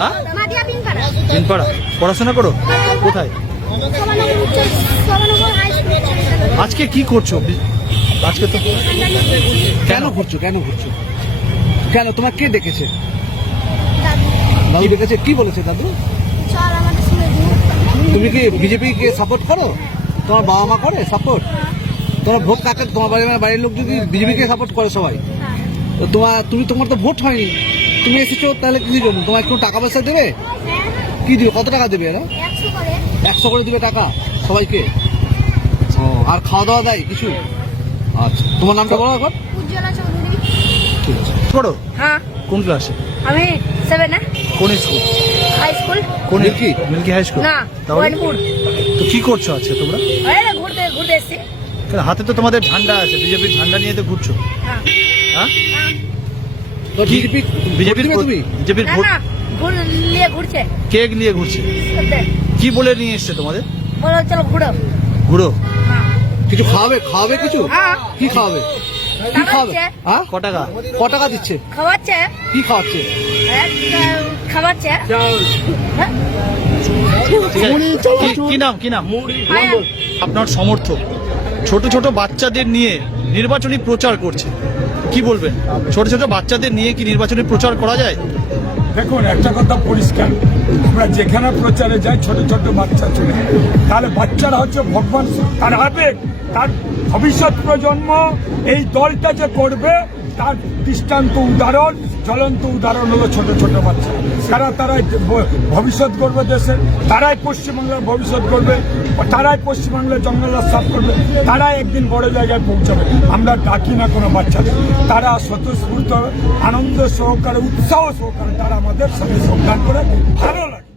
হ্যাঁ, তিনপাড়া। পড়াশোনা করো কোথায়? আজকে কি করছো? আজকে তো কেন ঘুরছো? কেন তোমার কে ডেকেছে? দাদু ডেকেছে। কি বলেছে দাদু? তুমি কি বিজেপি কে সাপোর্ট করো? তোমার বাবা মা করে সাপোর্ট? তোমার ভোট কাকে? তোমার বাড়ির লোক যদি বিজেপি কে সাপোর্ট করে সবাই, তো তোমার তো ভোট হয়নি, তুমি এসেছো, তাহলে কি জন্য? তোমার একটু টাকা পয়সা দেবে? কি দিবে? কত টাকা দেবে এরা? 100 করে দিবে টাকা সবাইকে। ও, আর খাওয়া দাওয়া দেয় কিছু? আচ্ছা, তোমার নামটা বলো এখন। ঠিক আছে। করো। হ্যাঁ, কোন ক্লাসে? আমি 7 এ। কোন স্কুল? High school. কোন মিল্কি? Milki high school? না, তাহলে ওয়ানপুর। তো কি করছো আজকে তোমরা? এই ঘুরতে এসেছি। কেন, হাতে তো তোমাদের ঝান্ডা আছে, বিজেপির ঝান্ডা নিয়ে তো ঘুরছো। হ্যাঁ, হ্যাঁ, হ্যাঁ। তো বিজেপির তুমি? বিজেপির না ভোট না, ঘুরছে। কেক নিয়ে ঘুরছে। কি বলে নিয়ে এসছে তোমাদের? বলো চলো ঘুরো। ঘুরো। হ্যাঁ, কিছু খাওয়াবে কিছু? হ্যাঁ। কি খাওয়াবে? কি খাওয়াবে? খাওয়াচ্ছে। হ্যাঁ, ক টাকা? ক টাকা দিচ্ছে? খাওয়াচ্ছে। কি খাওয়াচ্ছে? খাওয়াচ্ছে। হ্যাঁ, ঠিক আছে। কি নাম? আপনার সমর্থক ছোট ছোট বাচ্চাদের নিয়ে নির্বাচনী প্রচার করছে, কি বলবেন? ছোট ছোট বাচ্চাদের নিয়ে কি নির্বাচনী প্রচার করা যায়? দেখুন, একটা কথা পরিষ্কার, আমরা যেখানে প্রচারে যাই ছোট ছোট বাচ্চা চলে, তাহলে বাচ্চারা হচ্ছে ভগবান, তার আবেগ, তার ভবিষ্যৎ প্রজন্ম এই দলটা যে করবে তার দৃষ্টান্ত উদাহরণ, জ্বলন্ত উদাহরণ হলো ছোট ছোট বাচ্চা। তারাই ভবিষ্যৎ করবে দেশের, তারাই পশ্চিমবাংলার ভবিষ্যৎ করবে, তারাই পশ্চিমবাংলার জঙ্গল সাফ করবে, তারাই একদিন বড় জায়গায় পৌঁছাবে। আমরা ডাকি না কোনো বাচ্চাদের, তারা স্বতঃস্ফূর্ত আনন্দ সহকারে, উৎসাহ সহকারে তারা আমাদের সাথে যোগদান করে, ভালো লাগে।